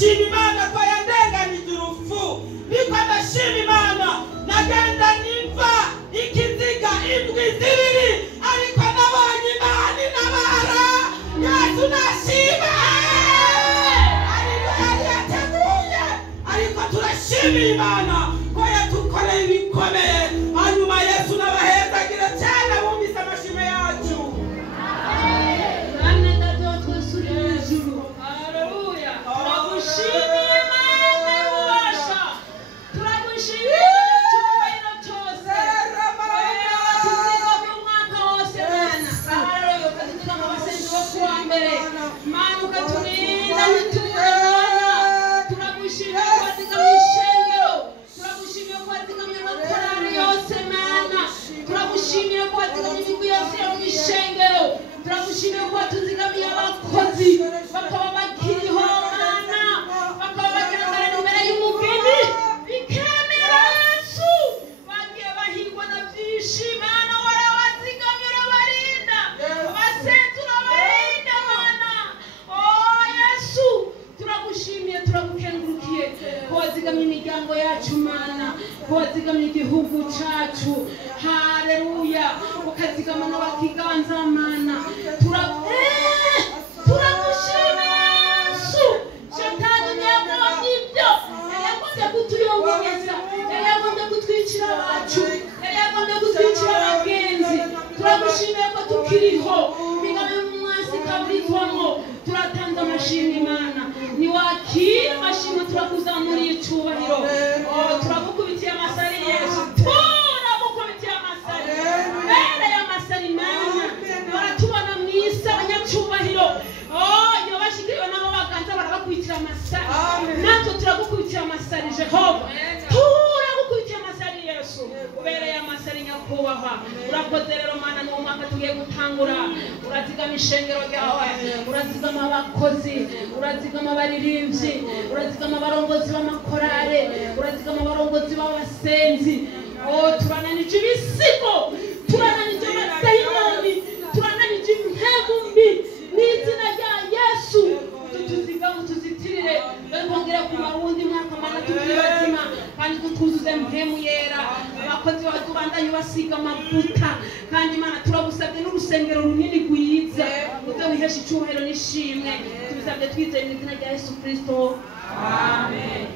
ndashima Imana ko yandenganije urupfu, niko ndashima Imana nagenda nimva ikiziga indwi zibiri, ariko nabonye Imana intabara. Yesu nashima, ariko yari yateguye, ariko turashima Imana ko yatukoreye ibikomeye. Hanyuma Yesu n'abahezagire cyane bumvise amashimwe yacu. Haleluya, ukazigama n'abakiganza Mana. Turagushima Yesu. Shetani ntiyabonye ibyo, yagombye kutuyongeza, yagombye kutwicira abacu, yagombye kutwicira abagenzi. Turagushimiye ko tukiriho, imigambi y'umwasi ikaburizwamo. Turatanze amashimwe Imana, niwakire amashimwe, turakuzamuriye icyubahiro. Turagukubitiye amasari Yesu, turagukubitiye amasari, mbere y'amasari Imana. Baratubona mu isi abanyacyubahiro, iyo bashikiriwe nabo baganza barabakubitira amasari. Natwe turagukubitiye amasari Jehova, turagukubitiye amasari Yesu, ubereye amasari nyakubahwa. Urakoze rero Mana, ni umwaka tugiye gutangura. Urazigama ishengero ryawe, urazigama abakozi, urazigama abaririmbyi, urazigama abarongozi b'amakorale, urazigama abarongozi b'abasenzi. Turananije ibisigo, turananije amadayimoni, turananije intego mbi n'izina rya Yesu. Tutuzigama, tuzitirire, twongere kumara uwundi mwaka Mana tukiri bazima, kandi tutuzuze mpemu yera. Abakozi batubandanye basiga amavuta, kandi Mana turagusabye n'urusengero runini rwiza, uze wiheshe icyubahiro n'ishimwe. Tubisabye twizeye mu izina rya Yesu Kristo, amen.